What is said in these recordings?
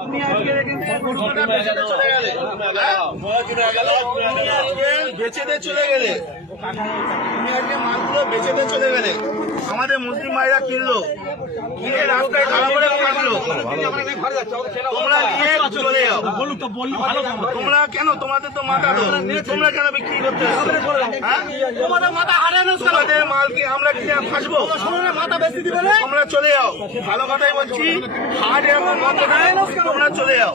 আপনি আজকে বেচে দিয়ে চলে গেলে তুমি আজকে মালগুলো বেচে দিয়ে চলে গেলে আমাদের মুসলিম ভাইরা কিনলো, কিনে রাস্তায় খারাপ করে কাটলো, তোমরা নিয়ে চলে যাও। তোমরা কেন, তোমাদের তো মাথা তো, তোমরা কেন বিক্রি করতে তোমাদের মাথা হারানো, তোমাদের মালকে আমরা কিনে ফাঁসবো, মাথা বেশি দিবে, তোমরা চলে যাও। ভালো কথাই বলছি, হাট এরকম বন্ধ নেয়, তোমরা চলে যাও।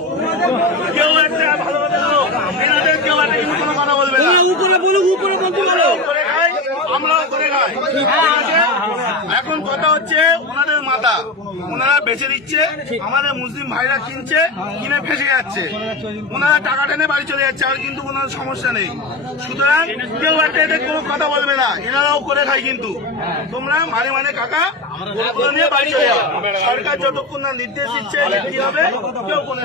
কেউ একটা ভালো কথা বলো, এনাদের কেউ একটা কিন্তু কোনো কথা বলবে না। উপরে বলুক, উপরে বলতে বলো, করে খাই, আমরাও করে খাই। এখন কথা হচ্ছে ওনাদের মাথা, ওনারা বেচে দিচ্ছে, আমাদের মুসলিম ভাইরা কিনছে, কিনে ফেসে যাচ্ছে, ওনারা টাকা টেনে বাড়ি চলে যাচ্ছে, আর কিন্তু কোনো সমস্যা নেই। সুতরাং কেউ একটা এদের কোনো কথা বলবে না, এনারাও করে খায়। কিন্তু তোমরা মানে কাকা নিয়ে বাড়ি চলে যাও। সরকার যতক্ষণ না নির্দেশ দিচ্ছে কি হবে, কেউ কোনো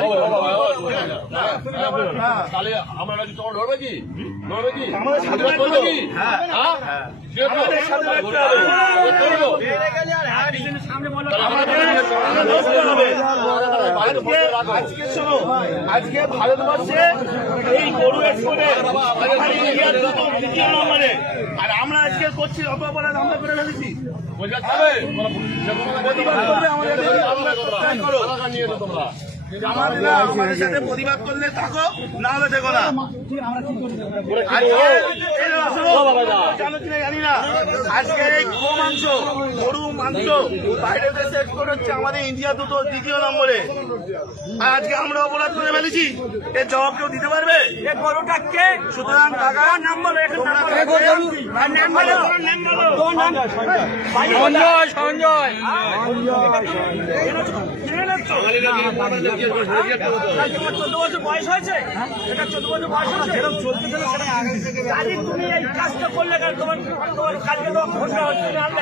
আজকে ভারতবর্ষে এই গরু এক্সপোর্টে দ্বিতীয় নম্বরে, আর আমরা আজকে করছি অপরাধ, আমরা করে ফেলেছি। আমাদের সাথে প্রতিবাদ করলে থাকো, না হলে দেখো না। জানি না আজকে এই গরু মাংস বাইরের দেশে এক্সপোর্ট হচ্ছে, আমাদের ইন্ডিয়া দ্বিতীয় নম্বরে, আর আজকে আমরা অপরাধ করে ফেলেছি। এর জবাব কেউ দিতে পারবে? গরুটা কে? সুতরাং টাকা নাম বলো, সঞ্জয় 14 বছর বয়স হয়েছে, এটা 14 বছর বয়স হয়েছে, তুমি এই কাজটা করলে কেন? তোমার কালকে তো ঘটনা হচ্ছে, আমরা